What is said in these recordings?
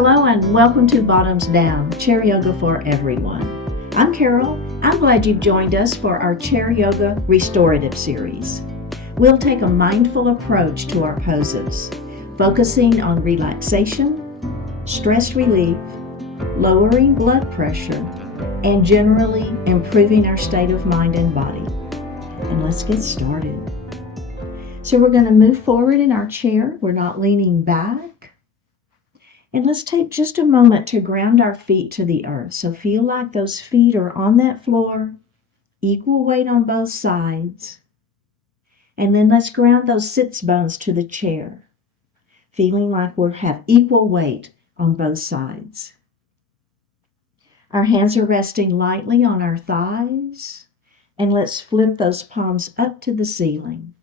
Hello and welcome to Bottoms Down, Chair Yoga for Everyone. I'm Carol. I'm glad you've joined us for our Chair Yoga Restorative series. We'll take a mindful approach to our poses, focusing on relaxation, stress relief, lowering blood pressure, and generally improving our state of mind and body. And let's get started. So we're going to move forward in our chair. We're not leaning back. And let's take just a moment to ground our feet to the earth. So feel like those feet are on that floor, equal weight on both sides. And then let's ground those sits bones to the chair, feeling like we have equal weight on both sides. Our hands are resting lightly on our thighs. And let's flip those palms up to the ceiling.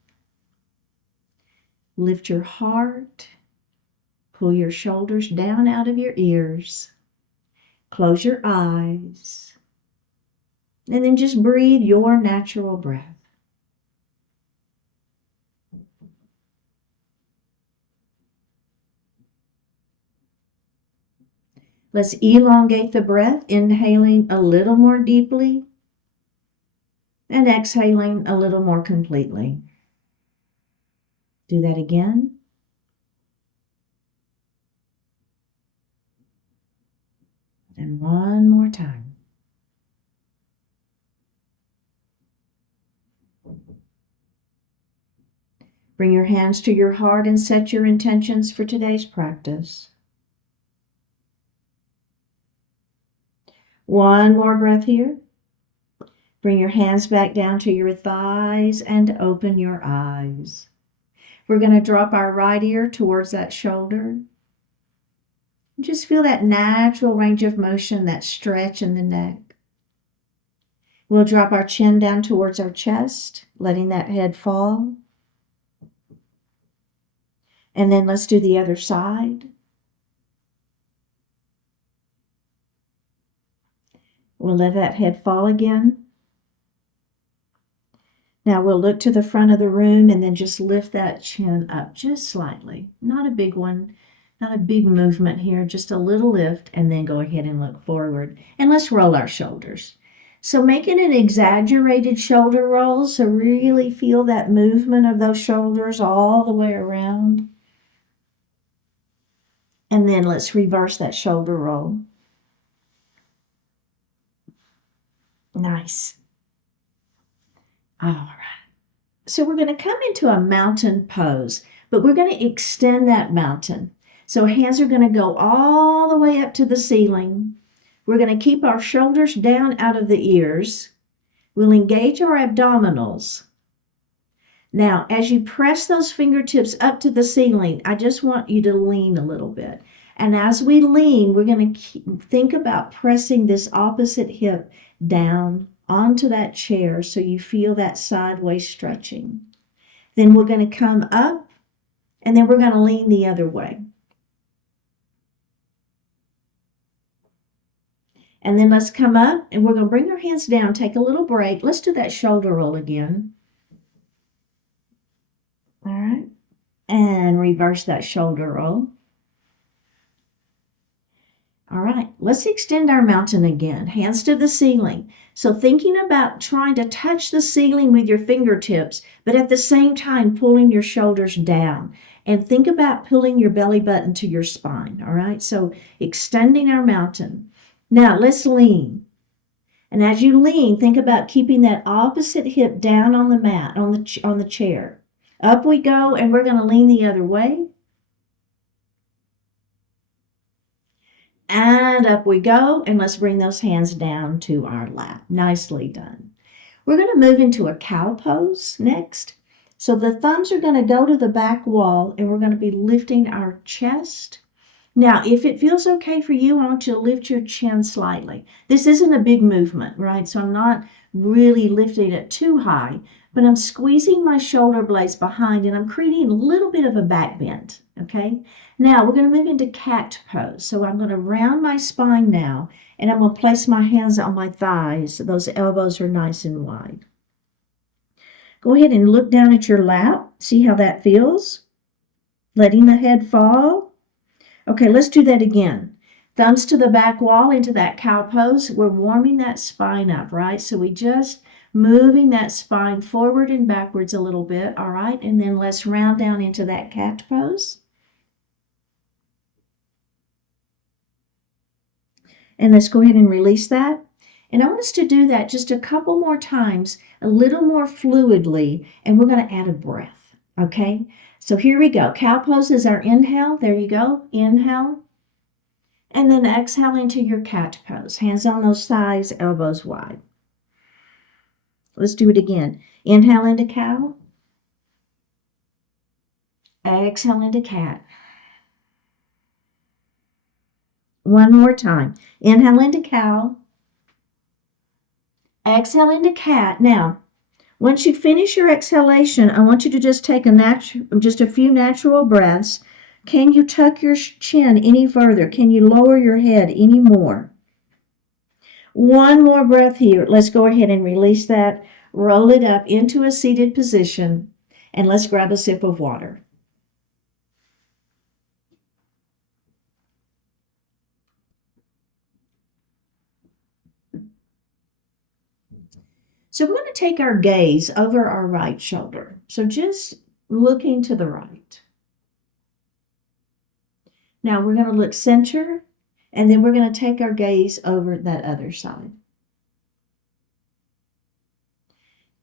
Lift your heart. Pull your shoulders down out of your ears. Close your eyes. And then just breathe your natural breath. Let's elongate the breath, inhaling a little more deeply and exhaling a little more completely. Do that again. And one more time. Bring your hands to your heart and set your intentions for today's practice. One more breath here. Bring your hands back down to your thighs and open your eyes. We're going to drop our right ear towards that shoulder. Just feel that natural range of motion, that stretch in the neck. We'll drop our chin down towards our chest, letting that head fall. And then let's do the other side. We'll let that head fall again. Now we'll look to the front of the room and then just lift that chin up just slightly. Not a big one. Not a big movement here, just a little lift, and then go ahead and look forward. And let's roll our shoulders. So making an exaggerated shoulder roll, so really feel that movement of those shoulders all the way around. And then let's reverse that shoulder roll. Nice. All right. So we're going to come into a mountain pose, but we're going to extend that mountain. So hands are going to go all the way up to the ceiling. We're going to keep our shoulders down out of the ears. We'll engage our abdominals. Now, as you press those fingertips up to the ceiling, I just want you to lean a little bit. And as we lean, we're going to think about pressing this opposite hip down onto that chair so you feel that sideways stretching. Then we're going to come up, and then we're going to lean the other way. And then let's come up and we're going to bring our hands down, take a little break. Let's do that shoulder roll again. All right. And reverse that shoulder roll. All right. Let's extend our mountain again. Hands to the ceiling. So thinking about trying to touch the ceiling with your fingertips, but at the same time pulling your shoulders down. And think about pulling your belly button to your spine. All right. So extending our mountain. Now, let's lean. And as you lean, think about keeping that opposite hip down on the mat, on the chair. Up we go, and we're going to lean the other way. And up we go, and let's bring those hands down to our lap. Nicely done. We're going to move into a cow pose next. So the thumbs are going to go to the back wall, and we're going to be lifting our chest. Now, if it feels okay for you, I want you to lift your chin slightly. This isn't a big movement, right? So I'm not really lifting it too high, but I'm squeezing my shoulder blades behind and I'm creating a little bit of a back bend, okay? Now, we're going to move into cat pose. So I'm going to round my spine now, and I'm going to place my hands on my thighs. Those elbows are nice and wide. Go ahead and look down at your lap. See how that feels? Letting the head fall. Okay, let's do that again. Thumbs to the back wall into that cow pose. We're warming that spine up, right? So we just moving that spine forward and backwards a little bit, all right? And then let's round down into that cat pose. And let's go ahead and release that. And I want us to do that just a couple more times, a little more fluidly, and we're going to add a breath, okay? So here we go. Cow pose is our inhale. There you go. Inhale. And then exhale into your cat pose. Hands on those thighs, elbows wide. Let's do it again. Inhale into cow. Exhale into cat. One more time. Inhale into cow. Exhale into cat. Now, once you finish your exhalation, I want you to just take just a few natural breaths. Can you tuck your chin any further? Can you lower your head any more? One more breath here. Let's go ahead and release that. Roll it up into a seated position, and let's grab a sip of water. So we're going to take our gaze over our right shoulder. So just looking to the right. Now we're going to look center, and then we're going to take our gaze over that other side.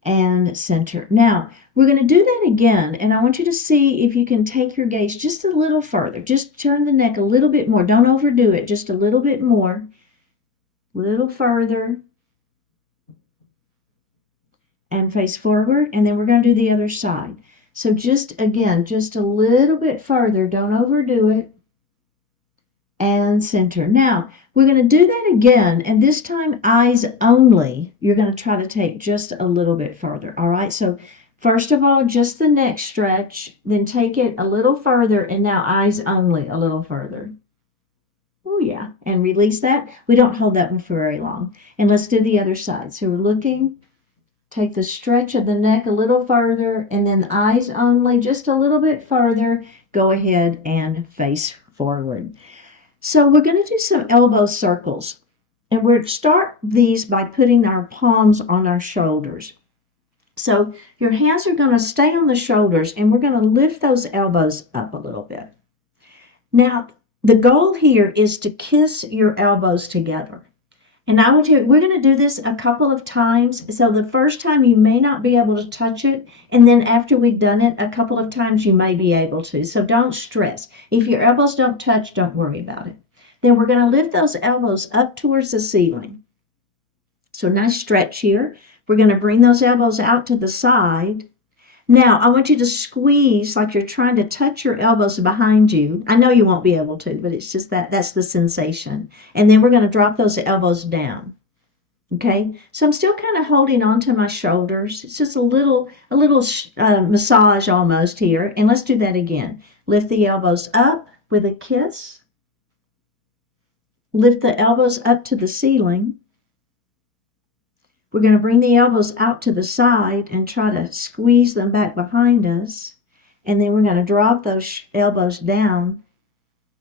And center. Now we're going to do that again, and I want you to see if you can take your gaze just a little further. Just turn the neck a little bit more. Don't overdo it. Just a little bit more. A little further. And face forward, and then we're going to do the other side. So just again, just a little bit further. Don't overdo it. And center. Now we're going to do that again, and this time eyes only. You're going to try to take just a little bit further. All right, so first of all, just the neck stretch, then take it a little further, and now eyes only a little further. Oh yeah, and release that. We don't hold that one for very long. And let's do the other side. So we're looking. Take the stretch of the neck a little further, and then eyes only just a little bit further. Go ahead and face forward. So we're going to do some elbow circles, and we'll start these by putting our palms on our shoulders. So your hands are going to stay on the shoulders, and we're going to lift those elbows up a little bit. Now, the goal here is to kiss your elbows together. And we're going to do this a couple of times. So the first time you may not be able to touch it. And then after we've done it a couple of times, you may be able to. So don't stress. If your elbows don't touch, don't worry about it. Then we're going to lift those elbows up towards the ceiling. So nice stretch here. We're going to bring those elbows out to the side. Now, I want you to squeeze like you're trying to touch your elbows behind you. I know you won't be able to, but it's just that's the sensation. And then we're going to drop those elbows down. Okay? So I'm still kind of holding on to my shoulders. It's just a little massage almost here. And let's do that again. Lift the elbows up with a kiss. Lift the elbows up to the ceiling. We're going to bring the elbows out to the side and try to squeeze them back behind us. And then we're going to drop those elbows down.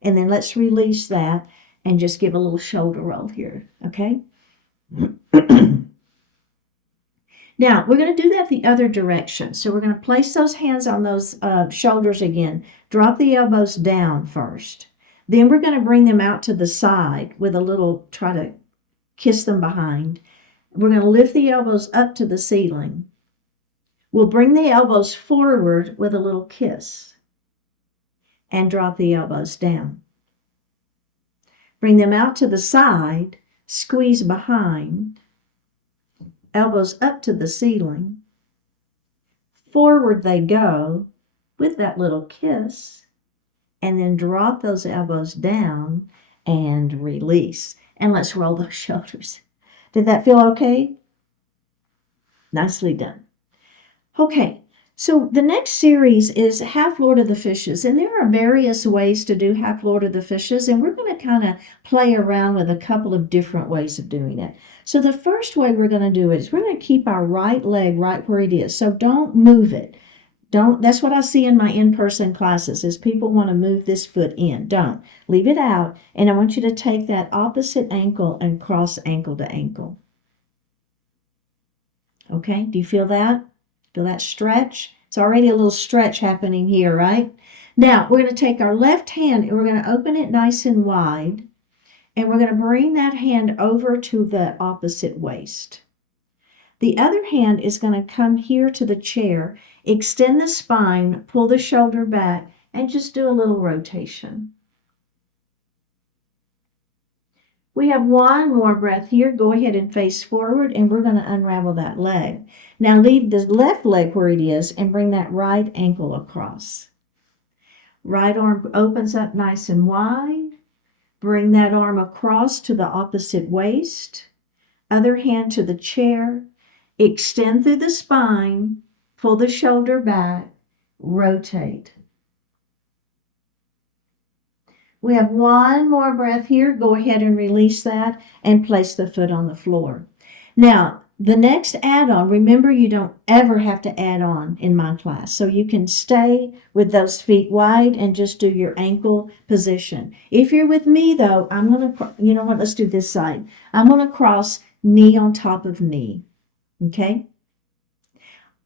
And then let's release that and just give a little shoulder roll here. Okay? Now, we're going to do that the other direction. So we're going to place those hands on those shoulders again. Drop the elbows down first. Then we're going to bring them out to the side with a little, try to kiss them behind. We're going to lift the elbows up to the ceiling. We'll bring the elbows forward with a little kiss and drop the elbows down. Bring them out to the side, squeeze behind, elbows up to the ceiling. Forward they go with that little kiss, and then drop those elbows down and release. And let's roll those shoulders. Did that feel okay? Nicely done. Okay, so the next series is Half Lord of the Fishes, and there are various ways to do Half Lord of the Fishes, and we're going to kind of play around with a couple of different ways of doing it. So the first way we're going to do it is we're going to keep our right leg right where it is, so don't move it. Don't, that's what I see in my in-person classes is people want to move this foot in. Don't. Leave it out. And I want you to take that opposite ankle and cross ankle to ankle. Okay, do you feel that? Feel that stretch? It's already a little stretch happening here, right? Now, we're going to take our left hand and we're going to open it nice and wide. And we're going to bring that hand over to the opposite waist. The other hand is going to come here to the chair, extend the spine, pull the shoulder back, and just do a little rotation. We have one more breath here. Go ahead and face forward, and we're going to unravel that leg. Now leave the left leg where it is and bring that right ankle across. Right arm opens up nice and wide. Bring that arm across to the opposite waist. Other hand to the chair. Extend through the spine. Pull the shoulder back. Rotate. We have one more breath here. Go ahead and release that and place the foot on the floor. Now, the next add-on, remember you don't ever have to add on in my class. So you can stay with those feet wide and just do your ankle position. If you're with me though, I'm going to, you know what, let's do this side. I'm going to cross knee on top of knee. Okay?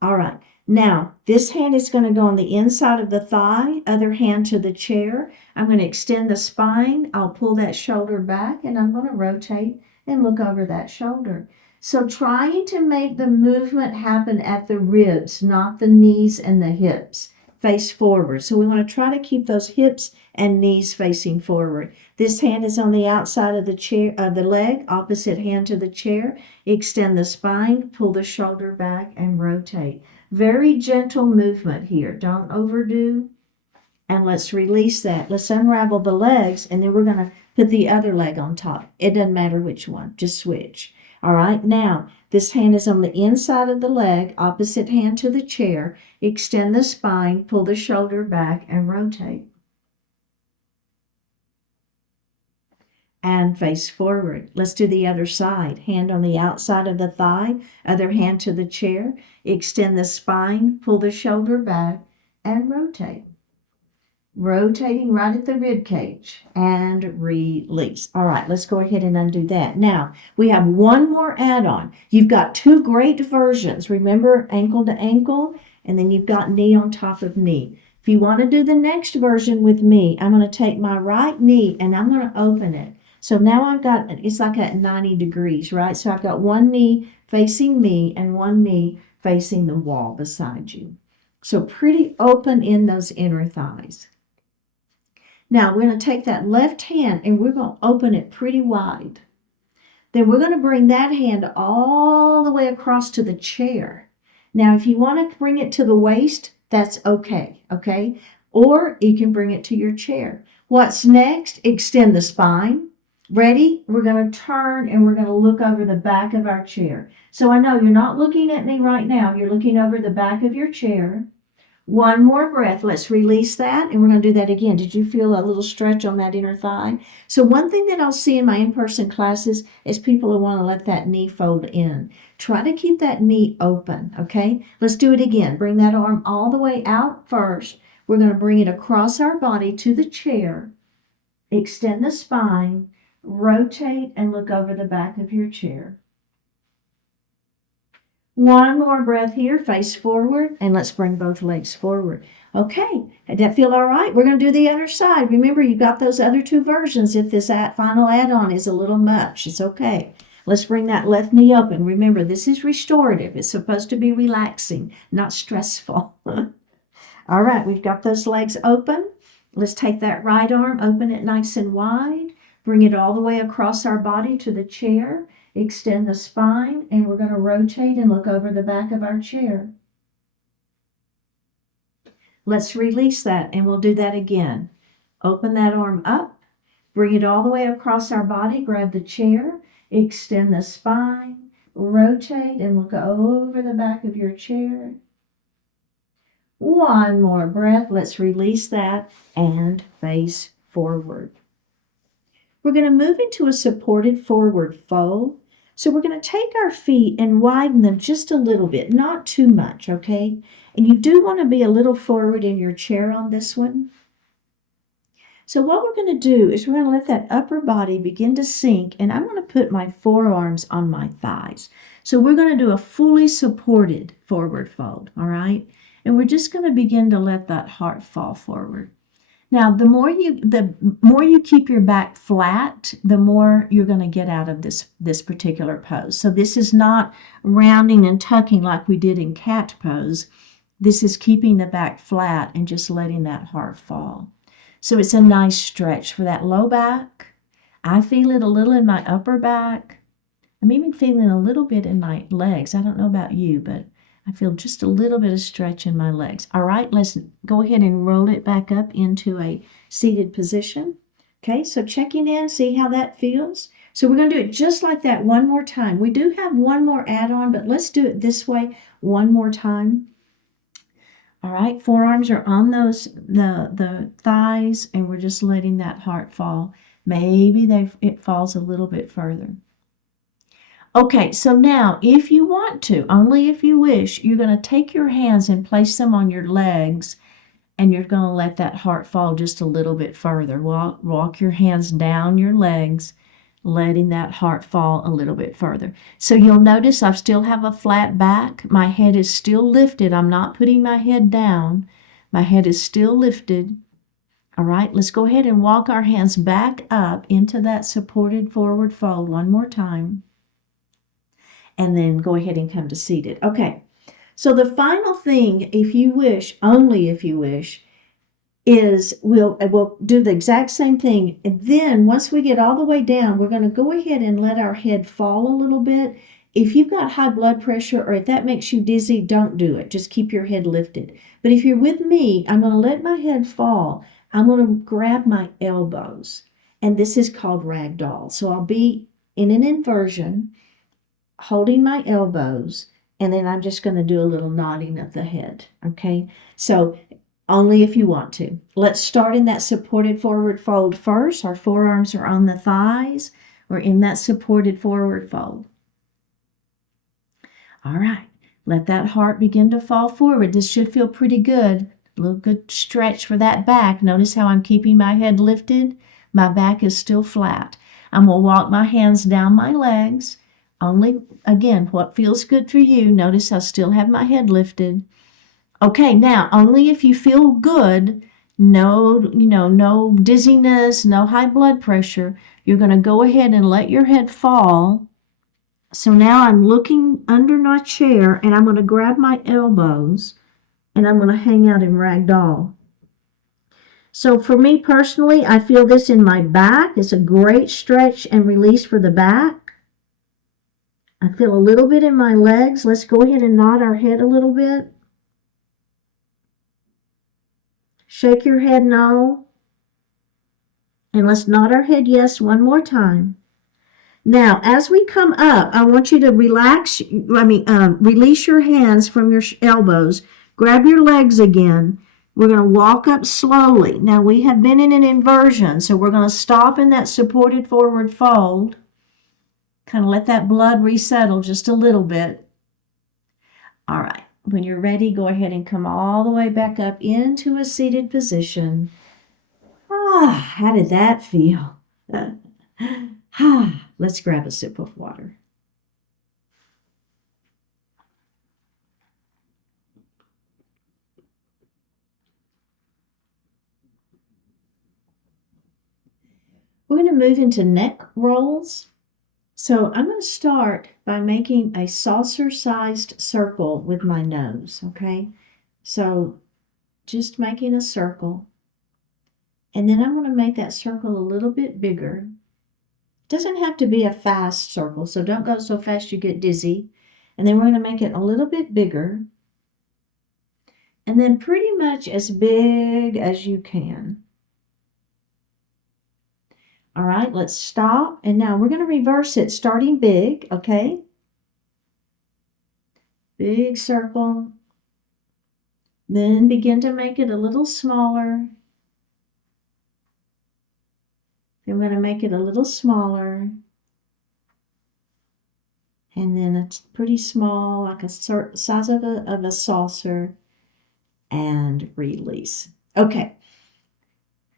All right. Now, this hand is going to go on the inside of the thigh, other hand to the chair. I'm going to extend the spine. I'll pull that shoulder back and I'm going to rotate and look over that shoulder. So trying to make the movement happen at the ribs, not the knees and the hips. Face forward. So we want to try to keep those hips and knees facing forward. This hand is on the outside of the chair, the leg, opposite hand to the chair. Extend the spine, pull the shoulder back and rotate. Very gentle movement here. Don't overdo. And let's release that. Let's unravel the legs and then we're going to put the other leg on top. It doesn't matter which one. Just switch. All right, now this hand is on the inside of the leg, opposite hand to the chair. Extend the spine, pull the shoulder back, and rotate. And face forward. Let's do the other side. Hand on the outside of the thigh, other hand to the chair. Extend the spine, pull the shoulder back, and rotate. Rotating right at the rib cage and release. All right, let's go ahead and undo that. Now, we have one more add-on. You've got two great versions. Remember, ankle to ankle, and then you've got knee on top of knee. If you want to do the next version with me, I'm going to take my right knee and I'm going to open it. So now I've got, it's like at 90 degrees, right? So I've got one knee facing me and one knee facing the wall beside you. So pretty open in those inner thighs. Now, we're going to take that left hand and we're going to open it pretty wide. Then we're going to bring that hand all the way across to the chair. Now, if you want to bring it to the waist, that's okay? Or you can bring it to your chair. What's next? Extend the spine. Ready? We're going to turn and we're going to look over the back of our chair. So I know you're not looking at me right now. You're looking over the back of your chair. One more breath. Let's release that, and we're going to do that again. Did you feel a little stretch on that inner thigh? So one thing that I'll see in my in-person classes is people who want to let that knee fold in. Try to keep that knee open, okay? Let's do it again. Bring that arm all the way out first. We're going to bring it across our body to the chair. Extend the spine, rotate, and look over the back of your chair. One more breath here, face forward, and let's bring both legs forward. Okay, did that feel all right? We're going to do the other side. Remember, you've got those other two versions. If this final add-on is a little much, it's okay. Let's bring that left knee open. Remember, this is restorative. It's supposed to be relaxing, not stressful. All right, we've got those legs open. Let's take that right arm, open it nice and wide. Bring it all the way across our body to the chair. Extend the spine, and we're going to rotate and look over the back of our chair. Let's release that, and we'll do that again. Open that arm up, bring it all the way across our body, grab the chair, extend the spine, rotate, and look over the back of your chair. One more breath. Let's release that and face forward. We're going to move into a supported forward fold. So we're going to take our feet and widen them just a little bit, not too much, okay? And you do want to be a little forward in your chair on this one. So what we're going to do is we're going to let that upper body begin to sink, and I'm going to put my forearms on my thighs. So we're going to do a fully supported forward fold, all right? And we're just going to begin to let that heart fall forward. Now, the more you keep your back flat, the more you're going to get out of this particular pose. So this is not rounding and tucking like we did in cat pose. This is keeping the back flat and just letting that heart fall. So it's a nice stretch for that low back. I feel it a little in my upper back. I'm even feeling a little bit in my legs. I don't know about you, but I feel just a little bit of stretch in my legs. All right, let's go ahead and roll it back up into a seated position. Okay, so checking in, see how that feels. So we're going to do it just like that one more time. We do have one more add-on, but let's do it this way one more time. All right, forearms are on the thighs, and we're just letting that heart fall. Maybe it falls a little bit further. Okay, so now if you want to, only if you wish, you're going to take your hands and place them on your legs, and you're going to let that heart fall just a little bit further. Walk your hands down your legs, letting that heart fall a little bit further. So you'll notice I still have a flat back. My head is still lifted. I'm not putting my head down. My head is still lifted. All right, let's go ahead and walk our hands back up into that supported forward fold one more time. And then go ahead and come to seated. Okay, so the final thing, if you wish, only if you wish, is we'll do the exact same thing. And then once we get all the way down, we're going to go ahead and let our head fall a little bit. If you've got high blood pressure or if that makes you dizzy, don't do it. Just keep your head lifted. But if you're with me, I'm going to let my head fall. I'm going to grab my elbows. And this is called ragdoll. So I'll be in an inversion, holding my elbows, and then I'm just going to do a little nodding of the head. Okay? So only if you want to. Let's start in that supported forward fold first. Our forearms are on the thighs. We're in that supported forward fold. All right. Let that heart begin to fall forward. This should feel pretty good. A little good stretch for that back. Notice how I'm keeping my head lifted. My back is still flat. I'm going to walk my hands down my legs. Only, again, what feels good for you. Notice I still have my head lifted. Okay, now, only if you feel good, no dizziness, no high blood pressure, you're going to go ahead and let your head fall. So now I'm looking under my chair, and I'm going to grab my elbows, and I'm going to hang out in ragdoll. So for me personally, I feel this in my back. It's a great stretch and release for the back. I feel a little bit in my legs. Let's go ahead and nod our head a little bit. Shake your head no. And let's nod our head yes one more time. Now, as we come up, I want you to release your hands from your elbows. Grab your legs again. We're going to walk up slowly. Now, we have been in an inversion, so we're going to stop in that supported forward fold. Kind of let that blood resettle just a little bit. All right. When you're ready, go ahead and come all the way back up into a seated position. How did that feel? Let's grab a sip of water. We're going to move into neck rolls. So I'm going to start by making a saucer-sized circle with my nose, okay? So just making a circle. And then I'm going to make that circle a little bit bigger. It doesn't have to be a fast circle, so don't go so fast you get dizzy. And then we're going to make it a little bit bigger. And then pretty much as big as you can. All right, let's stop. And now we're going to reverse it, starting big, okay? Big circle. Then begin to make it a little smaller. Then we're going to make it a little smaller. And then it's pretty small, like a size of a saucer, and release. Okay.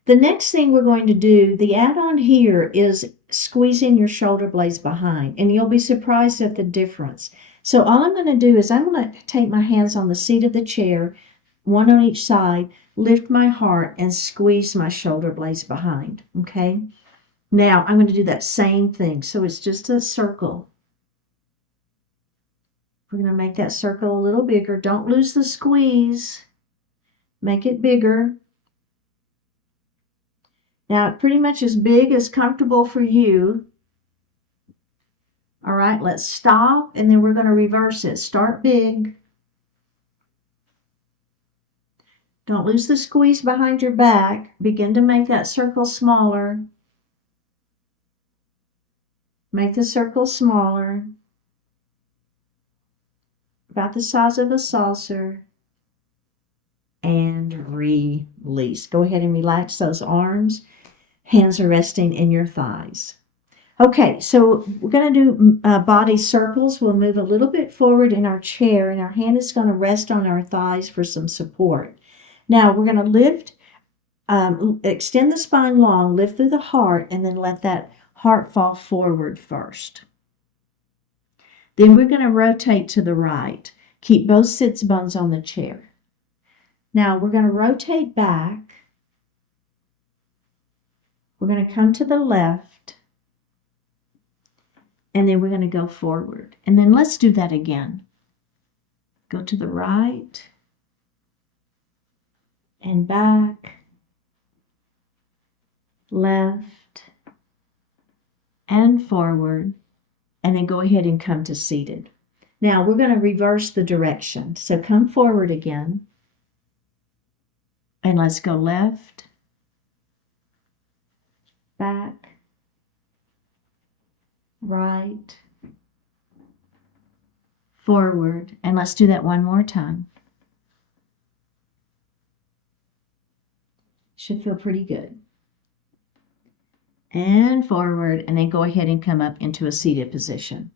The next thing we're going to do, the add-on here is squeezing your shoulder blades behind, and you'll be surprised at the difference. So all I'm going to do is I'm going to take my hands on the seat of the chair, one on each side, lift my heart, and squeeze my shoulder blades behind, okay? Now I'm going to do that same thing. So it's just a circle. We're going to make that circle a little bigger. Don't lose the squeeze. Make it bigger. Now, pretty much as big as comfortable for you. All right, let's stop, and then we're going to reverse it. Start big. Don't lose the squeeze behind your back. Begin to make that circle smaller. Make the circle smaller. About the size of a saucer. And release. Go ahead and relax those arms. Hands are resting in your thighs. Okay, so we're going to do body circles. We'll move a little bit forward in our chair, and our hand is going to rest on our thighs for some support. Now, we're going to lift, extend the spine long, lift through the heart, and then let that heart fall forward first. Then we're going to rotate to the right. Keep both sits bones on the chair. Now, we're going to rotate back. We're going to come to the left, and then we're going to go forward. And then let's do that again. Go to the right, and back, left, and forward, and then go ahead and come to seated. Now, we're going to reverse the direction. So come forward again, and let's go left, back, right, forward, and let's do that one more time. Should feel pretty good. And forward, and then go ahead and come up into a seated position.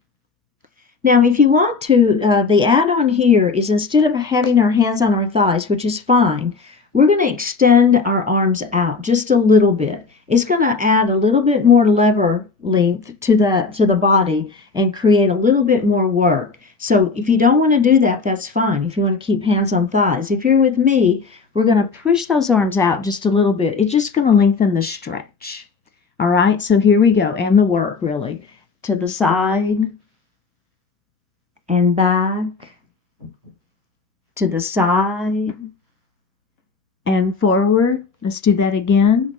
Now, if you want to, the add-on here is instead of having our hands on our thighs, which is fine, we're going to extend our arms out just a little bit. It's going to add a little bit more lever length to the body and create a little bit more work. So if you don't want to do that, that's fine. If you want to keep hands on thighs. If you're with me, we're going to push those arms out just a little bit. It's just going to lengthen the stretch. All right, so here we go. And the work, really. To the side and back. To the side and forward. Let's do that again.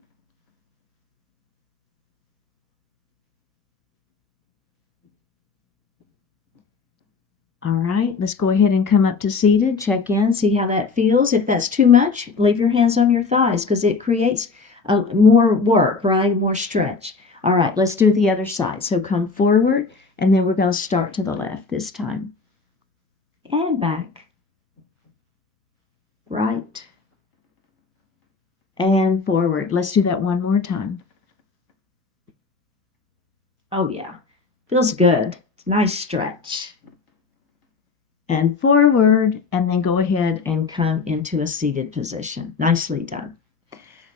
All right, let's go ahead and come up to seated. Check in, see how that feels. If that's too much, leave your hands on your thighs because it creates more work, right? More stretch. All right, let's do the other side. So come forward, and then we're going to start to the left this time. And back. Right. And forward. Let's do that one more time. Oh, yeah. Feels good. It's a nice stretch. And forward, and then go ahead and come into a seated position. Nicely done.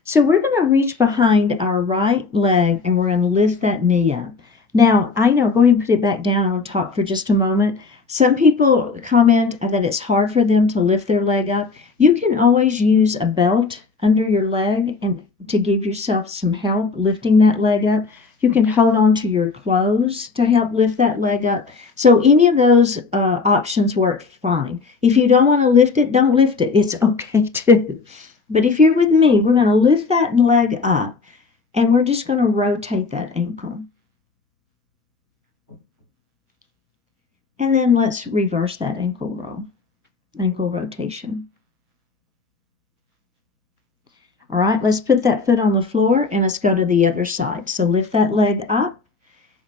So we're going to reach behind our right leg, and we're going to lift that knee up. Now, I know, go ahead and put it back down. I'll talk for just a moment. Some people comment that it's hard for them to lift their leg up. You can always use a belt under your leg and to give yourself some help lifting that leg up. You can hold on to your clothes to help lift that leg up. So any of those options work fine. If you don't want to lift it, don't lift it. It's okay too. But if you're with me, we're going to lift that leg up, and we're just going to rotate that ankle. And then let's reverse that ankle rotation. All right, let's put that foot on the floor, and let's go to the other side. So lift that leg up,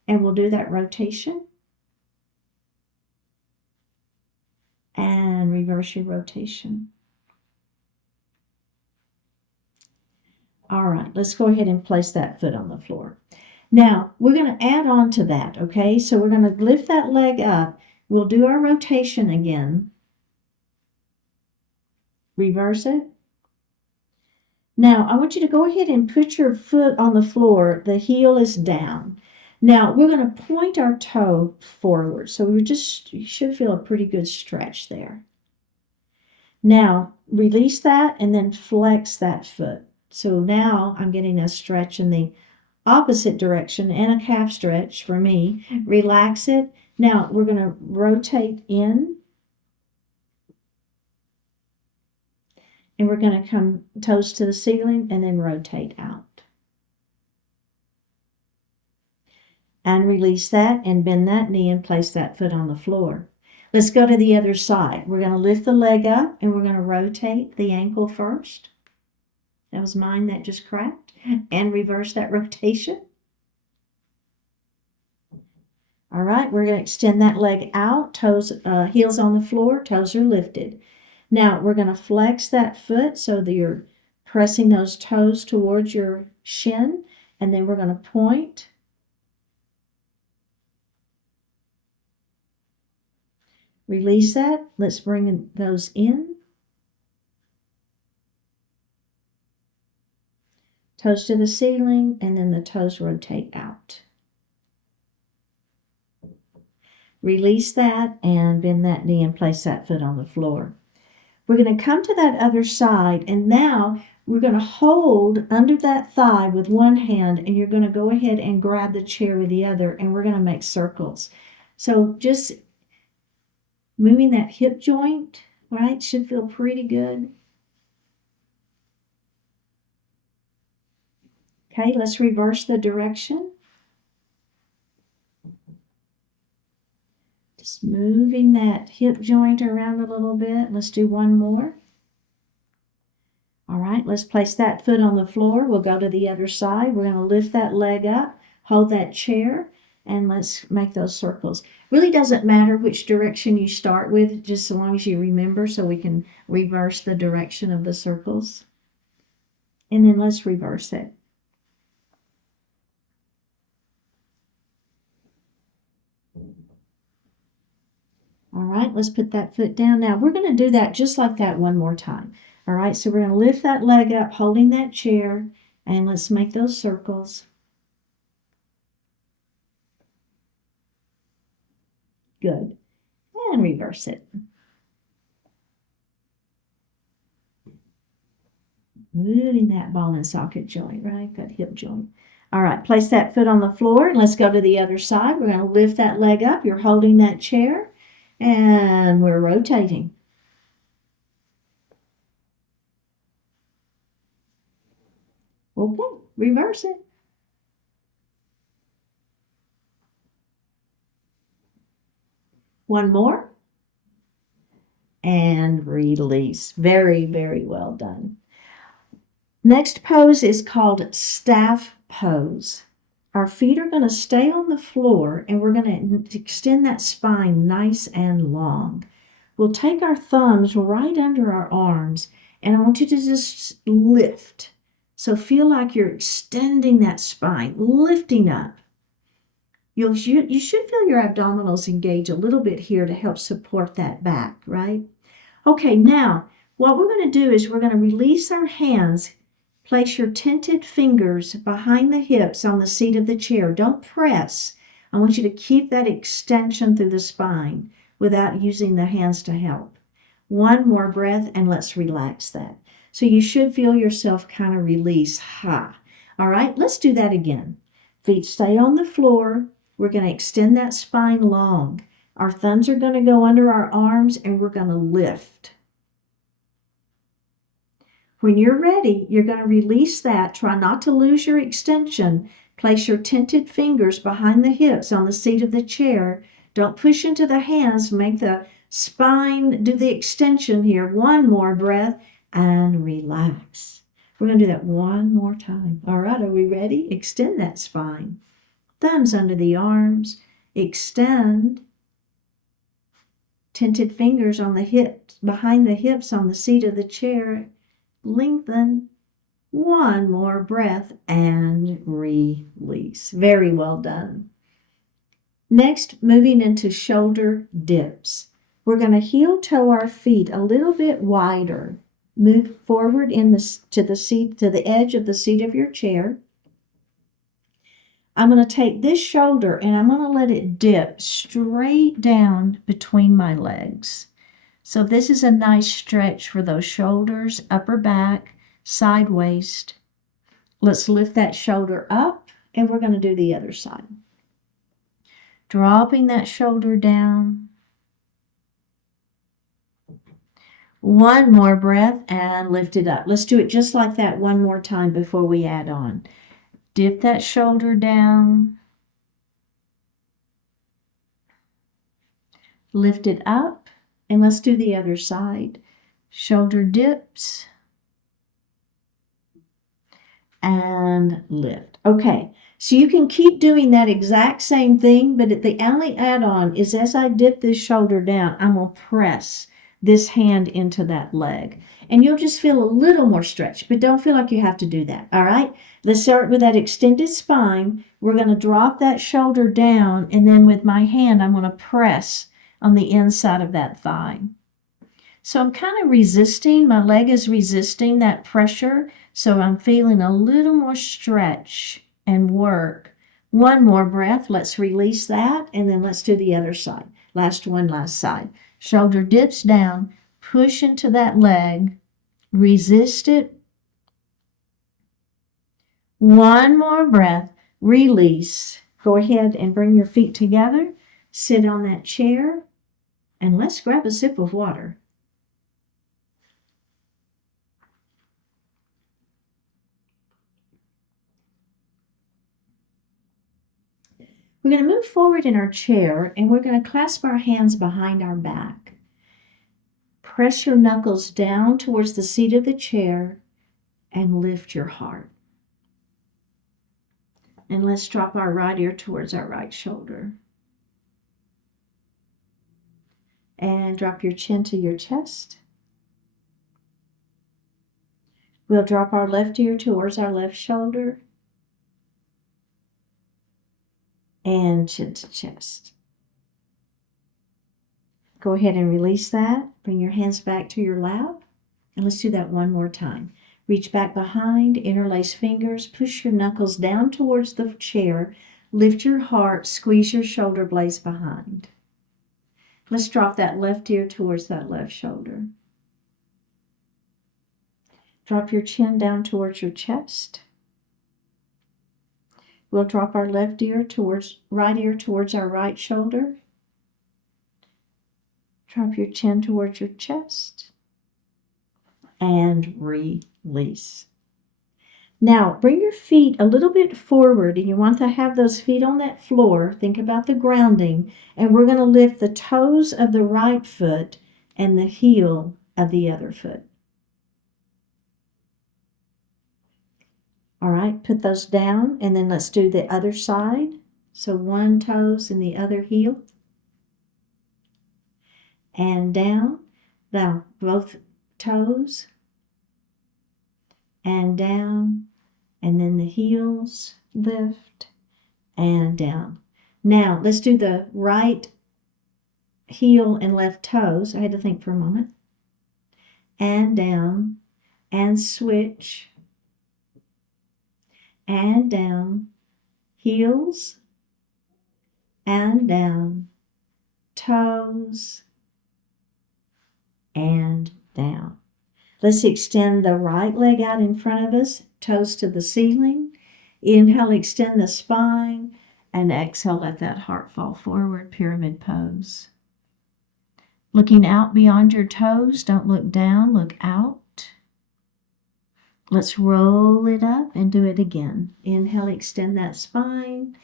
and we'll do that rotation. And reverse your rotation. All right, let's go ahead and place that foot on the floor. Now, we're going to add on to that, okay? So we're going to lift that leg up. We'll do our rotation again. Reverse it. Now, I want you to go ahead and put your foot on the floor. The heel is down. Now, we're going to point our toe forward. So you should feel a pretty good stretch there. Now, release that and then flex that foot. So now I'm getting a stretch in the opposite direction and a calf stretch for me. Relax it. Now we're going to rotate in and we're going to come toes to the ceiling and then rotate out. And release that and bend that knee and place that foot on the floor. Let's go to the other side. We're going to lift the leg up and we're going to rotate the ankle first. That was mine that just cracked. And reverse that rotation. All right, we're going to extend that leg out, toes, heels on the floor, toes are lifted. Now we're going to flex that foot so that you're pressing those toes towards your shin, and then we're going to point. Release that. Let's bring those in. Toes to the ceiling, and then the toes rotate out. Release that and bend that knee and place that foot on the floor. We're going to come to that other side, and now we're going to hold under that thigh with one hand, and you're going to go ahead and grab the chair with the other, and we're going to make circles. So just moving that hip joint, right, should feel pretty good. Okay, let's reverse the direction. Just moving that hip joint around a little bit. Let's do one more. All right, let's place that foot on the floor. We'll go to the other side. We're going to lift that leg up, hold that chair, and let's make those circles. Really doesn't matter which direction you start with, just as long as you remember, so we can reverse the direction of the circles. And then let's reverse it. All right, let's put that foot down. Now, we're going to do that just like that one more time. All right, so we're going to lift that leg up, holding that chair, and let's make those circles. Good. And reverse it. Moving that ball and socket joint, right? That hip joint. All right, place that foot on the floor, and let's go to the other side. We're going to lift that leg up. You're holding that chair. And we're rotating. Okay, reverse it. One more. And release. Very, very well done. Next pose is called staff pose. Our feet are going to stay on the floor, and we're going to extend that spine nice and long. We'll take our thumbs right under our arms, and I want you to just lift. So feel like you're extending that spine, lifting up. You should feel your abdominals engage a little bit here to help support that back, right? Okay, now what we're going to do is we're going to release our hands. Place your tented fingers behind the hips on the seat of the chair. Don't press. I want you to keep that extension through the spine without using the hands to help. One more breath, and let's relax that. So you should feel yourself kind of release. Ha. All right, let's do that again. Feet stay on the floor. We're going to extend that spine long. Our thumbs are going to go under our arms, and we're going to lift. When you're ready, you're going to release that. Try not to lose your extension. Place your tented fingers behind the hips on the seat of the chair. Don't push into the hands. Make the spine do the extension here. One more breath and relax. We're going to do that one more time. All right, are we ready? Extend that spine. Thumbs under the arms. Extend. Tented fingers on the hips, behind the hips on the seat of the chair. Lengthen. One more breath and release. Very well done. Next, moving into shoulder dips. We're going to heel toe our feet a little bit wider. Move forward to the edge of the seat of your chair. I'm going to take this shoulder and I'm going to let it dip straight down between my legs. So this is a nice stretch for those shoulders, upper back, side waist. Let's lift that shoulder up and we're going to do the other side. Dropping that shoulder down. One more breath and lift it up. Let's do it just like that one more time before we add on. Dip that shoulder down. Lift it up. And let's do the other side. Shoulder dips. And lift. Okay, so you can keep doing that exact same thing, but the only add-on is as I dip this shoulder down, I'm going to press this hand into that leg. And you'll just feel a little more stretch, but don't feel like you have to do that, all right? Let's start with that extended spine. We're going to drop that shoulder down, and then with my hand, I'm going to press on the inside of that thigh. So I'm kind of resisting, my leg is resisting that pressure, so I'm feeling a little more stretch and work. One more breath, let's release that, and then let's do the other side. Last side. Shoulder dips down, push into that leg, resist it. One more breath, release. Go ahead and bring your feet together, sit on that chair, and let's grab a sip of water. We're going to move forward in our chair and we're going to clasp our hands behind our back. Press your knuckles down towards the seat of the chair and lift your heart. And let's drop our right ear towards our right shoulder. And drop your chin to your chest. We'll drop our left ear towards our left shoulder. And chin to chest. Go ahead and release that. Bring your hands back to your lap. And let's do that one more time. Reach back behind, interlace fingers, push your knuckles down towards the chair, lift your heart, squeeze your shoulder blades behind. Let's drop that left ear towards that left shoulder. Drop your chin down towards your chest. We'll drop our right ear towards our right shoulder. Drop your chin towards your chest. And release. Now, bring your feet a little bit forward, and you want to have those feet on that floor. Think about the grounding, and we're going to lift the toes of the right foot and the heel of the other foot. All right, put those down, and then let's do the other side. So one toes and the other heel. And down. Now, both toes. And down. And then the heels lift and down. Now, let's do the right heel and left toes. I had to think for a moment. And down. And switch. And down, heels, and down, toes, and down. Let's extend the right leg out in front of us, toes to the ceiling. Inhale, extend the spine, and exhale, let that heart fall forward, pyramid pose. Looking out beyond your toes, don't look down, look out. Let's roll it up and do it again. Inhale, extend that spine,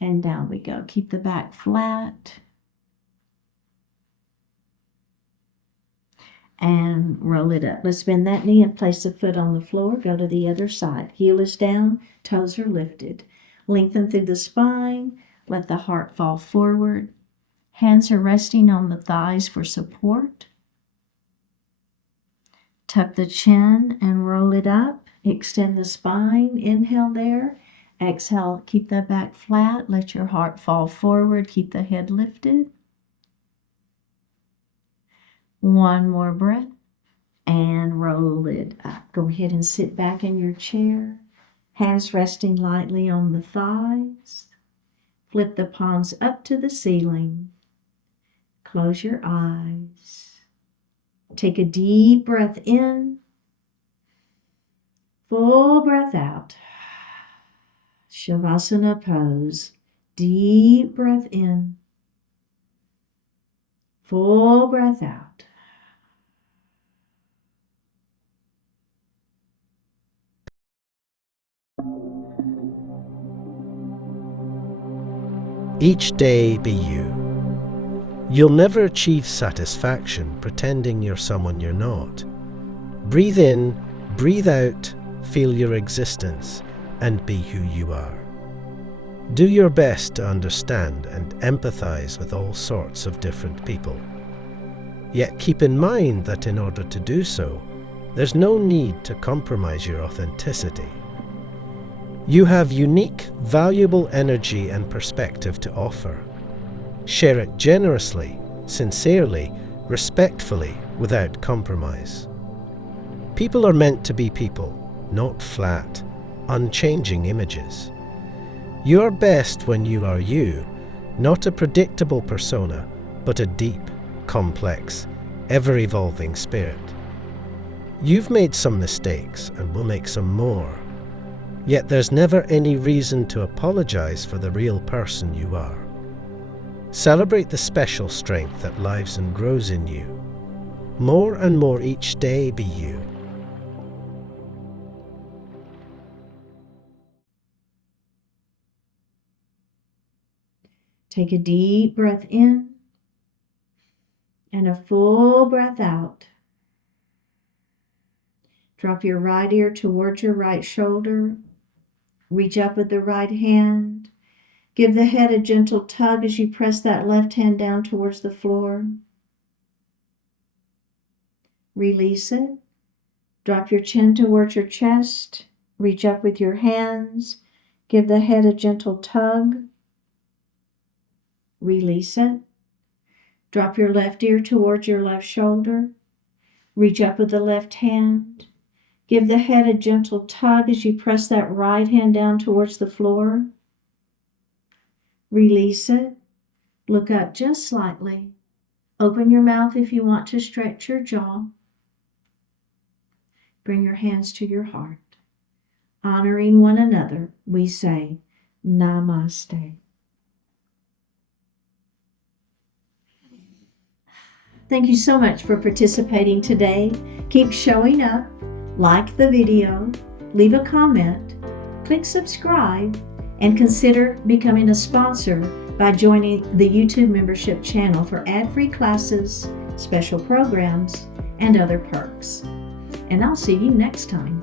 and down we go. Keep the back flat. And roll it up. Let's bend that knee and place the foot on the floor. Go to the other side. Heel is down, toes are lifted. Lengthen through the spine. Let the heart fall forward. Hands are resting on the thighs for support. Tuck the chin and roll it up Extend the spine. Inhale there. Exhale, keep that back flat. Let your heart fall forward. Keep the head lifted. One more breath and roll it up. Go ahead and sit back in your chair. Hands resting lightly on the thighs. Flip the palms up to the ceiling. Close your eyes. Take a deep breath in. Full breath out. Savasana pose. Deep breath in. Full breath out. Each day be you. You'll never achieve satisfaction pretending you're someone you're not. Breathe in, breathe out, feel your existence, and be who you are. Do your best to understand and empathize with all sorts of different people. Yet keep in mind that in order to do so, there's no need to compromise your authenticity. You have unique, valuable energy and perspective to offer. Share it generously, sincerely, respectfully, without compromise. People are meant to be people, not flat, unchanging images. You are best when you are you, not a predictable persona, but a deep, complex, ever-evolving spirit. You've made some mistakes and will make some more. Yet there's never any reason to apologize for the real person you are. Celebrate the special strength that lives and grows in you. More and more each day be you. Take a deep breath in and a full breath out. Drop your right ear towards your right shoulder. Reach up with the right hand. Give the head a gentle tug as you press that left hand down towards the floor. Release it. Drop your chin towards your chest. Reach up with your hands. Give the head a gentle tug. Release it. Drop your left ear towards your left shoulder. Reach up with the left hand. Give the head a gentle tug as you press that right hand down towards the floor. Release it. Look up just slightly. Open your mouth if you want to stretch your jaw. Bring your hands to your heart. Honoring one another, we say, Namaste. Thank you so much for participating today. Keep showing up. Like the video, leave a comment, click subscribe, and consider becoming a sponsor by joining the YouTube membership channel for ad-free classes, special programs, and other perks. And I'll see you next time.